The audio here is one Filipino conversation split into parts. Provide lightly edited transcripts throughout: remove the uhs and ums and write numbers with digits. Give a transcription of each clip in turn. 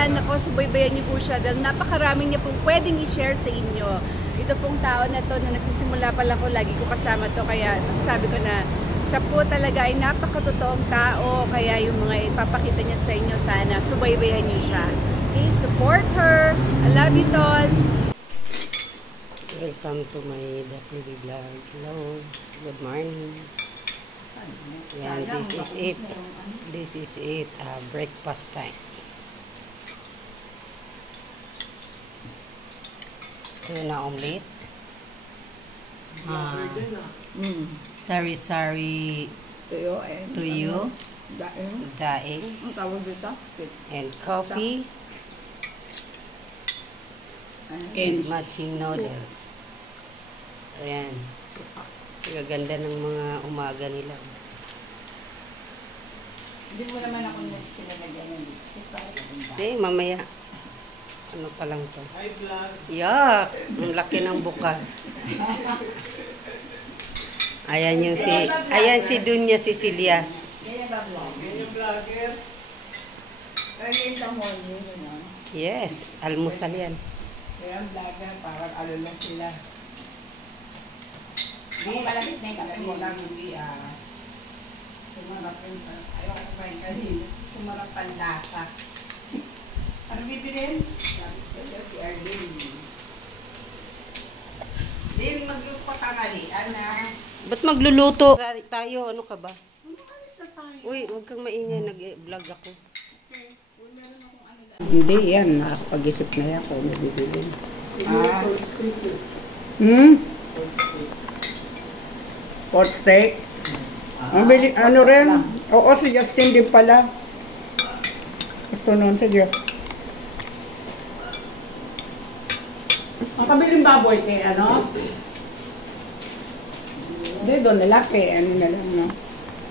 yan. Ako, subaybayan niyo po siya dahil napakarami niya pong pwedeng i-share sa inyo. Ito pong tao na to na nagsisimula pa lang ko, lagi ko kasama to. Kaya masasabi ko na siya po talaga ay napakatotoong tao. Kaya yung mga ipapakita niya sa inyo, sana subaybayan niyo siya. Okay, support her. I love you, Tol. Welcome to my Daphne Vlog. Hello, good morning. Yan, this is it. This is it. Breakfast time. Tuna omelet. Sari-sari tuyo. Daing. And coffee. And matching noodles. Ayan. Gaganda ng mga umaga nila. Hindi mo naman ako pinalagyan ng hindi, mamaya. Ano pa lang to? Yak! Ang laki ng buka. Ayan yung ayan si Dunya Cecilia. Yes, almusal yan. Kaya ang vlogger, parang ano lang sila. Hindi, malapit na yung kape mo lang, hindi sumarap yung, ayoko kumain kanina, sumarap ang lasa. Ano bibilin? Sabi ko sa'yo, si Arlene. Din, magluto ka tangalian na. Ba't magluluto tayo? Ano ka ba? Ano na tayo? Uy, huwag kang maingay, nag-vlog ako. Hindi, yan. Nakapag-isip na yan kung bibili. Pork steak. Ano rin? Oo, si Justin din pala. Ito nun, sige. Ang kabiling baboy kay ano? Hindi, doon nila kay ano na lang, no?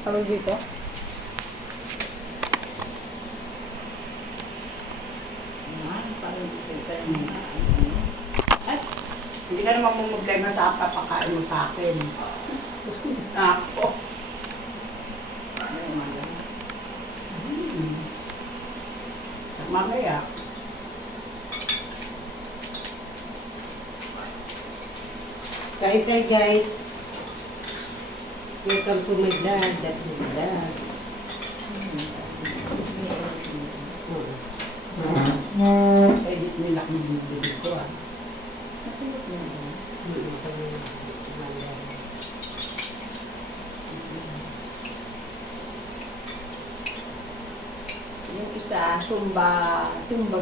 Tawag dito? Hindi ka naman problema sa papakain mo sa akin. Ako. Mamaya. Kahit tayo guys. Welcome to my vlog. That's my vlog. Edit nila kung bibili ko Yung isa, Zumba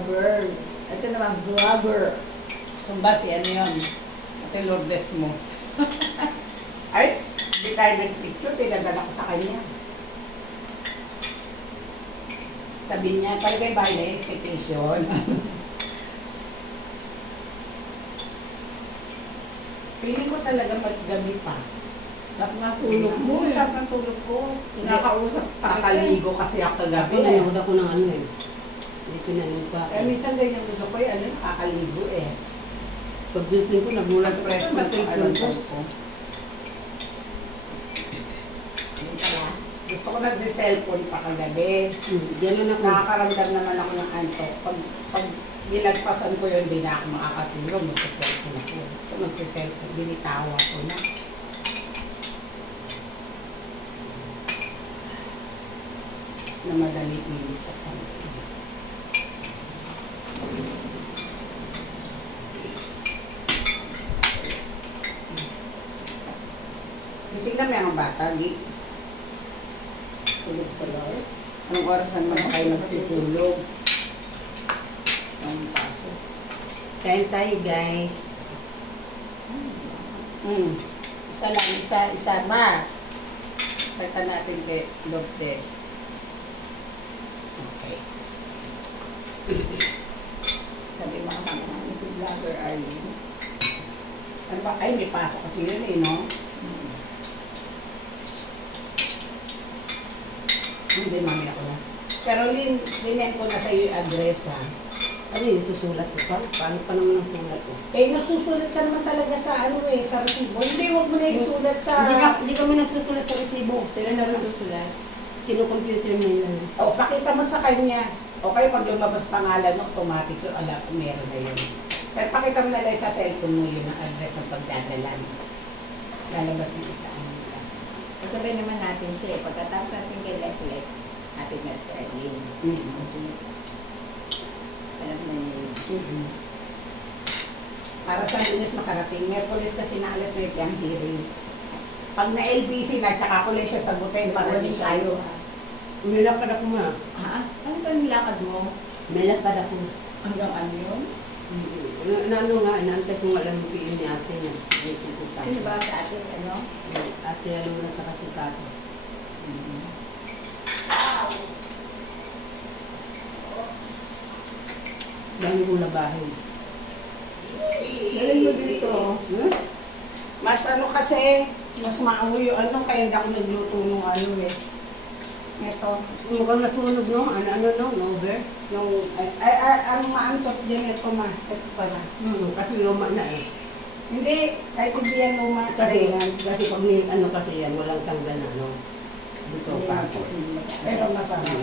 girl. Ito naman, vlogger. Zumba si ano yun? Ito Lourdes mo. Ay, hindi tayo nag-picture, pinagdala ko sa kanya. Sabi niya, palagay ba yung expectation? Piling ko talaga maggabi pa. Dapat natulog mo. Saan ang tulog ko? Nakausap, kakaligo kasi ako kagabi. Ako nanood ako ng ano eh. Hindi pinanood pa. Eh, minsan ganyan gusto ko eh, nakakaligo eh. Pag-gusto ko, nagulat Fresh na na sa alam cellphone ko. Gusto ko nagsi-cellphone pa kagabi. Diyan ako. Nakakaramdam naman ako ng antok. Pag nilagpasan ko yun, hindi na ako makakatulog. Magsi-cellphone ako. So, magsi-cellphone, binitawa ko na. Na madali pilit sa kanila. Tingnan mo yung bata, di? Tulog pala. Anong oras naman kayo nagtutulog? Ang paso. Kain tayo guys. Isa lang, isa ma. Pagka natin kay Lourdes. Okay. Sabi mo kasama namin si Vlogger Arlene. Ano ba? Ay, may pasok kasi yun eh, no? Hindi, mami ako na. Pero Lynn, sinend ko na sa iyo yung address, ha? Ano yung susulat ko pa? Paano pa naman ang sulat ko? Eh, nasusulat ka naman talaga sa ano eh, sa resibo. Hindi, huwag mo na isulat sa... Hindi kami nagsusulat sa resibo. Sila na rin susulat. Kino-computer mo yun. O, pakita mo sa kanya. O kayo pag lumabas pangalan mo, automatic yung alam kung meron na yun. Pero pakita mo na lang sa cellphone mo yun ang address ng pagdadalan. Lalabas din sa ano. Sabihin naman natin siya, pagkatapos natin kay Lek-Lek, natin nga si Arlene. Alam na yun. Para sa Lunes makarating, may police kasi na alas 9 ang hearing. Pag na LBC na, tsaka ko lang siya sagutin para di tayo. May lakad ako nga. Ha? Ano ba nilakad mo? May lakad ako. Hanggang ano yun? Ano nga, inaantay ko nga lang yung PM ni ate niya. Sino ba sa atin, ano? Ate, ano na sa kasikato. Dahil ko labahin. Galing mo dito. Mas ano kasi, mas maamoy yung ano, kaya hindi ako nagluto nung ano eh. Ito, Mukhang nasunog no? Ano, over? yung, ang maantot din ito ma. Ito pala. Kasi luma na eh. Hindi, kahit hindi yan luma. Kasi pag ano kasi yan, walang tanggal na, no? Dito pa. Pero masarap.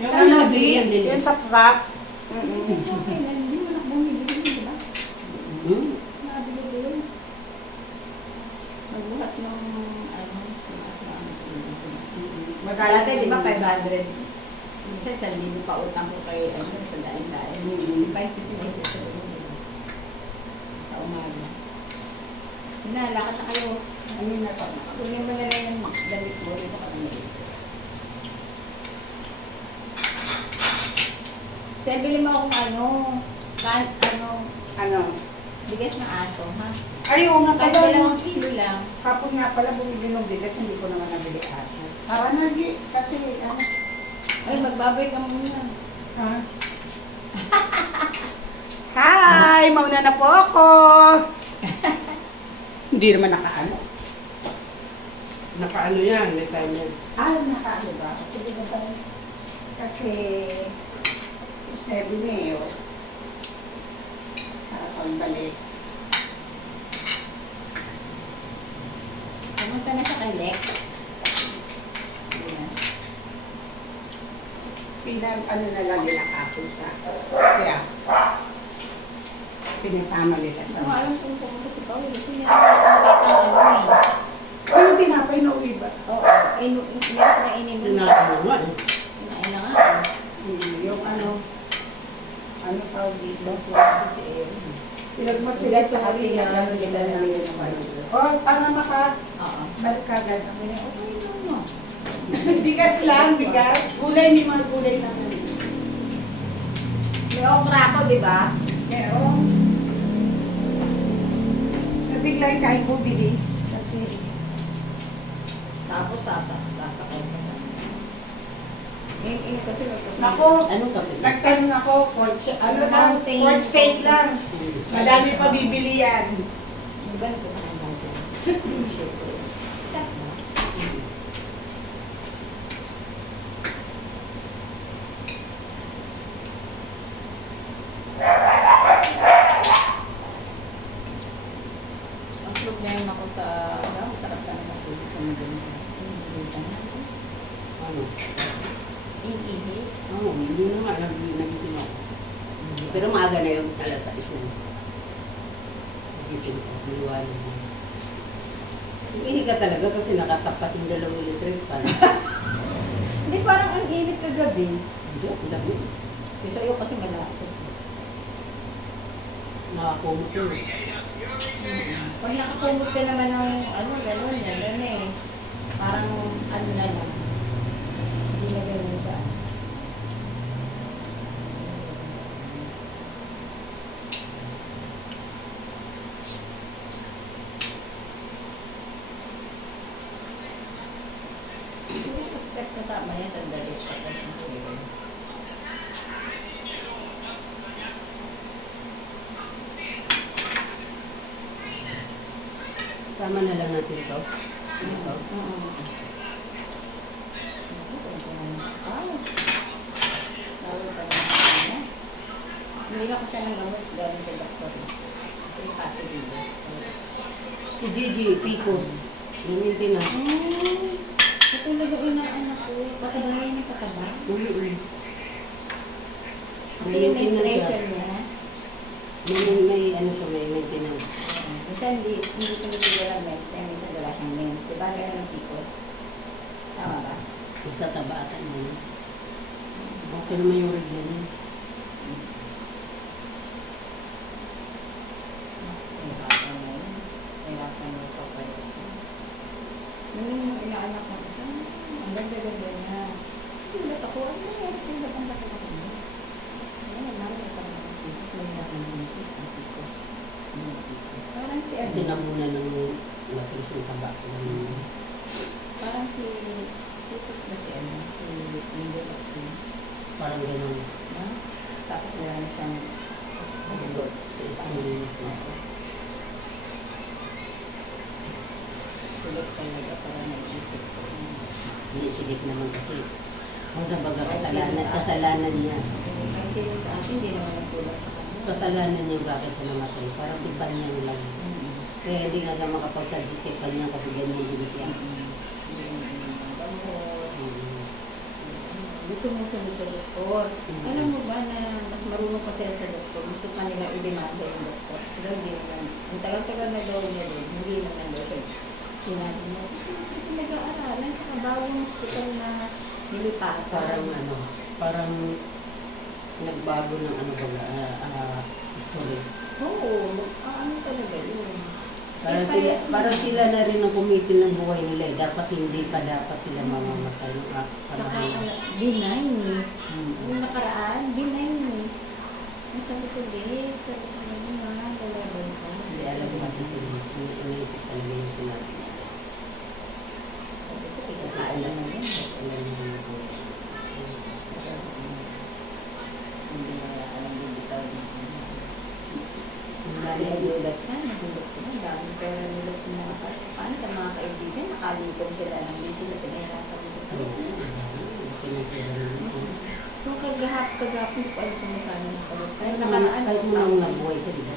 Yung Ano, ano, yan din. yung sapsap. Okay, hindi mo na bumibili, di ba? Nabili din. Magbuhat ng, ano, tumaas na ang Magalat dati, di ba, 500? Minsan, 1,000 pa utang ko kay, ano, sa dahil-dahil. Si Vice kasi may ito sa umaga. Hinalakad na kayo. Ano na to? Kunin mo na lang yung damit mo dito ka na. Sir, bili mo akong Ano? bigas ng aso, ha? Ay, oo nga Kahit pala. dalawang kilo lang. Kapon nga pala bumili ng bigas, hindi ko naman nabili aso. Para nagi, kasi ano. Ay, magbabay ka muna. Ha? Hi! Mauna na po ako! Hindi naman nakaano. Nakaano yan, may timer. Nakaano ba? Sige na ba? Kasi, 7 na eh, oh. Para pagbalik. Pumunta na siya kay Lek. Ayan. Ano na lang nila kapon sa. Kaya, pinasama nila sa Ano, alam mas. kung pumunta si Paul. Kasi meron nakita ng ano eh. Ano tinapay na uwi ba? Oo. Meron siya na ininom. Tinakbo nga eh. Kinain na nga. Yung ano tawag dito? Si Erin. Pinagmag sila sa Sorry, kapila nila na nila sa para maka Oo. balik agad. Okay lang mo. Bigas lang, bigas. Gulay, may mga gulay naman. May okra ako, di ba? Meron. Nabigla yung kain ko bilis. Kasi, Tapos sasakay ka sa ini kasi nako, Anong kape? nagtanong ako, ano lang, pork steak lang. Madami pa bibili yan. Iba ko na lang dyan. Siyempre. Sakto. Ang problema ko sa masarap ka naman tulog sa magaling. Ano? Iihi. Oo, hindi na nga, nagising ako. Pero maaga na yung alas 6 na. Nagising ako, liwanag na. Ihi ka talaga kasi nakatapat yung 2 electric fan. Hindi, parang ang init kagabi. Hindi, ang dami. Kasi sa'yo kasi malapit. Nakakumot yun. Pag nakakumot ka naman ng gano'n eh. Parang ano na lang. Hindi na gano'n sa Hindi sa step kasama niya sa dalit tapos ng kuya. Sama na lang natin ito. Ito. Hindi na ko siya ng gamot galing sa doktor. Kasi pati dito. Si Gigi, Picos. Luminti na. Ito talaga inaanak ko. Patabahin ng pataba. Uli-uli. Kasi yung menstruation niya, ha? May ano siya, may maintenance. Minsan hindi ko nagigil mens, kaya minsan wala siyang mens. Diba gano'n ang picos? Tama ba? Sa tabatan mo. Okay naman yung regla niya. Hirapan na yun. Hirapan na ito pa rin. Nung inaanak ko isa, ang ganda-ganda niya. Ulat ako, ano nangyari sa'yo? Ba't ang laki ako niya? Ayun, marami ka naman ang picos. Mahirap ng buntis ang picos. Parang si Hindi na muna ng matilis yung taba. Parang si picos ba si si Linda Locsin. Parang ganun. No? Tapos wala na siyang Sagot sa isang sulot talaga para naisip ko. Iisigit naman kasi. Kung sa baga kasalanan niya. Kasi sa atin, hindi naman nagtulak sa kanya. Kasalanan niya bakit siya namatay. Parang si Banyan lang. Kaya hindi nga siya makapagsadis kay Banyan kasi ganyan din siya. Gusto mo sunod sa doktor. Alam mo ba na mas marunong pa sila sa doktor? Gusto pa nila i-demanda yung doktor. Sila hindi naman. Ang tagal-tagal na daw niya doon, hindi naman daw siya. Sinabi niya, kasi hindi nag-aaralan, tsaka bawang hospital na nilipatan. Parang nagbago ng history. Oo, ano talaga yun. Parang sila na rin ang kumitil ng buhay nila. Dapat hindi pa dapat sila mamamatay. Tsaka benign eh. Yung nakaraan, benign eh. Sabi ko, sabi ko naman, dalawang ko. Hindi alam mo kasi sila. Iniisip talaga yung sinabi niya. Sabi ko, kikasaan na naman. Hindi na alam din bitaw dito. Nagulat siya, nagulat sila. Dami pera nila pinaka. Paano sa mga kaibigan, nakalikom sila lang din sila pinahirapan nila. Kung kagahapon ko ay kumukano ng kalot. Kaya nakaraan kahit mo nang nabuhay siya, di ba?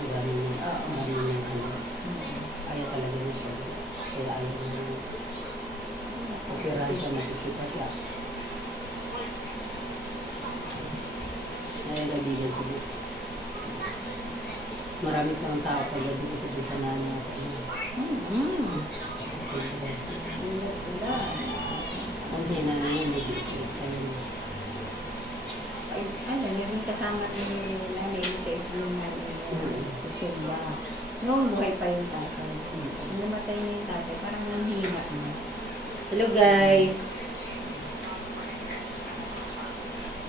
Ayaw talaga niya. Kaya ayaw niya. Operahan siya, mag-isipan siya. Ayaw nabigan siya. Marami pang tao pagdating kasi sa nanay. sila. Ang hina na yun, nag-isip tayo. Ay, ano, yung kasama ni nanay sa islang nanay sa Simba. Noong buhay pa yung tatay. Namatay na yung tatay, parang nanghina na. Hello guys!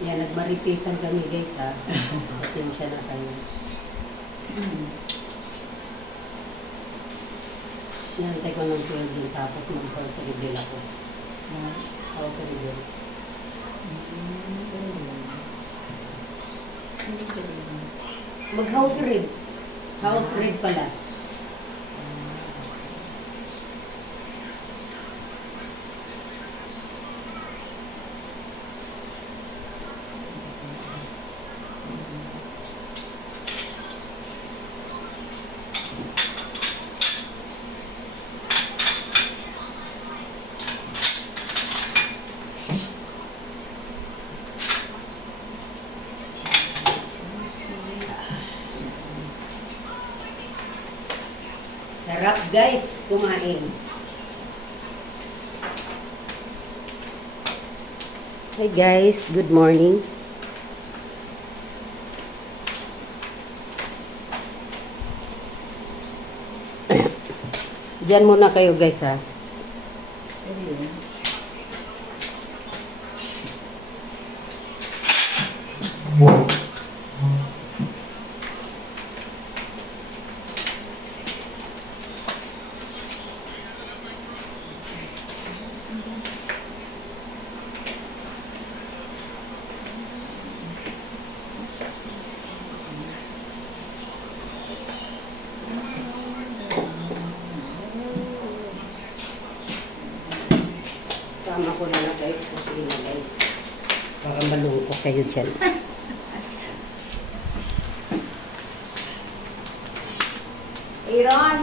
Yan, nagmaritisan kami guys ha. Pasensya na kayo. Yan, tayo ko ng 12 din tapos mag-house reveal ako. House reveal. Mag-house read. House read pala. Sarap guys, kumain. Hi guys, good morning. Diyan muna kayo guys ha. Sama ko na lang guys, kusina guys. Para malungkot kayo dyan. Aaron!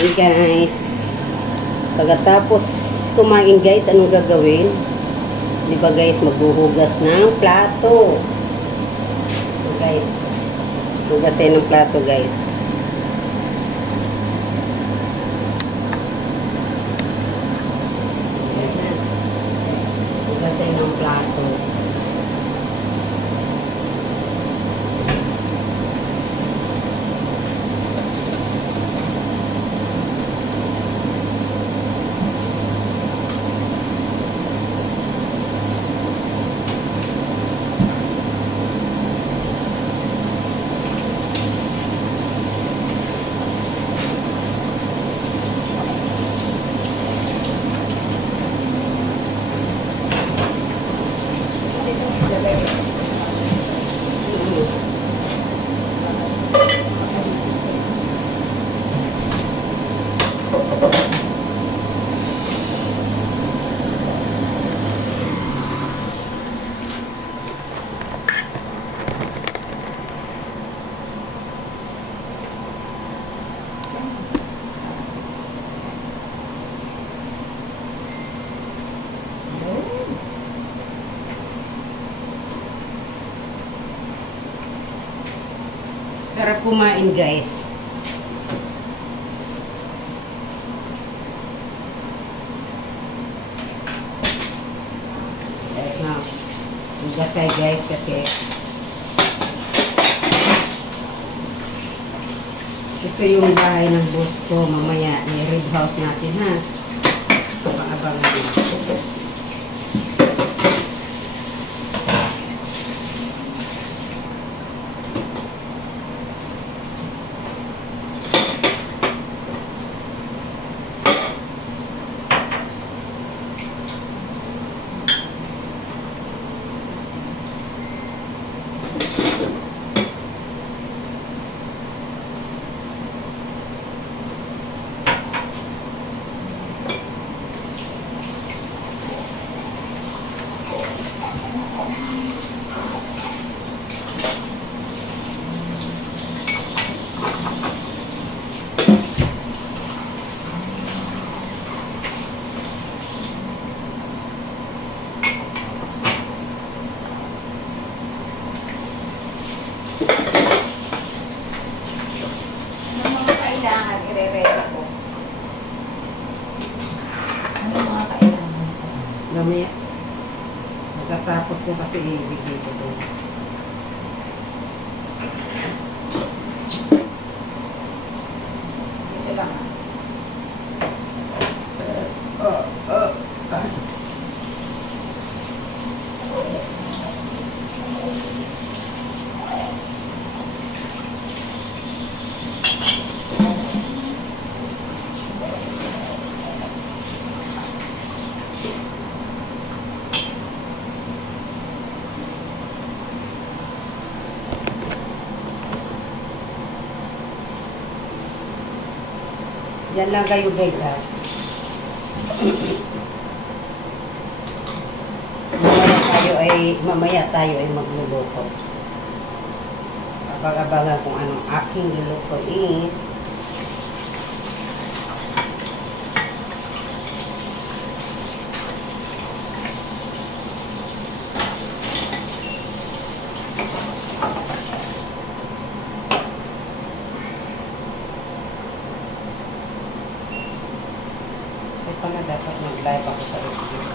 Hey guys. Pagkatapos kumain guys, anong gagawin? Di ba guys, maghuhugas ng plato. So guys, hugas tayo ng plato guys. Ayan. Hugas tayo ng plato. Sarap kumain guys. Guys na, hugas tayo guys kasi ito yung bahay ng boss ko. Mamaya i-rib house natin ha. Abang-abangan natin. Ano mga kailangan i-re-ready ko? Ano mga kailangan sa Mamaya, magkatapos ko kasi ibigay ko ito. Ito lang. Yan lang kayo guys ha. Mamaya tayo ay magluluto. Abang-abangan kung anong aking lulutuin. Ito na dapat mag-live ako sa YouTube.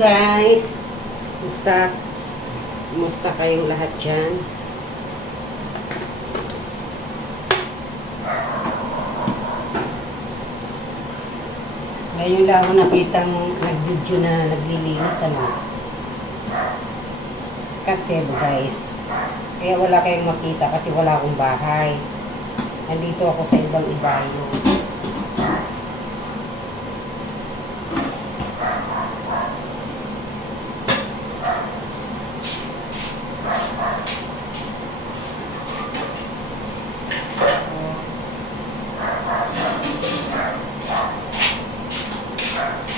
guys! Kumusta kayong lahat dyan? Ngayon lang ako nakitang nag-video na naglilinis Kasi guys, kaya wala kayong makita kasi wala akong bahay. Nandito ako sa ibang ibayo.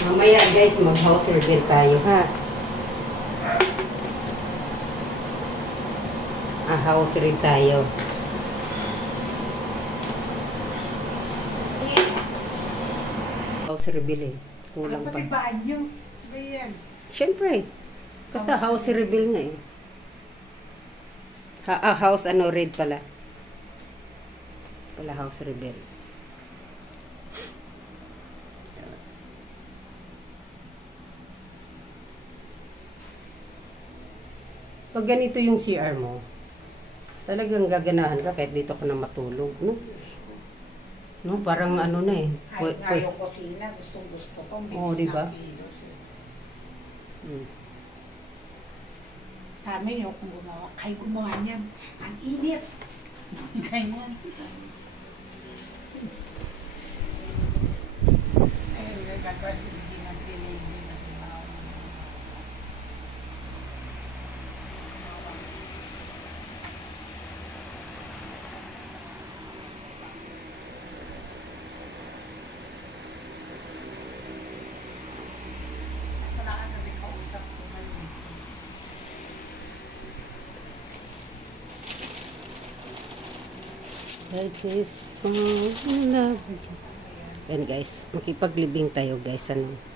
Mamaya guys, mag-house reveal tayo ha. House reveal tayo. House reveal eh. Kulang pa. Pati banyo. Ba yan? Siyempre. Kasi house reveal nga eh. House red pala. House reveal. Pag ganito yung CR mo, talagang gaganahan ka kahit dito ka na matulog, no? No, parang ano na eh. Ayaw kusina, gustong-gusto ko. Oo, diba? Sa amin yung kung gumawa, kayo gumawa niyan. Ang init. Ganyan. Ayun, nagkakaroon si Didi ng piling din na sinaw. Wala ka sabi kausap ko man. Like this, oh, love. And guys, makipaglibing tayo guys, ano.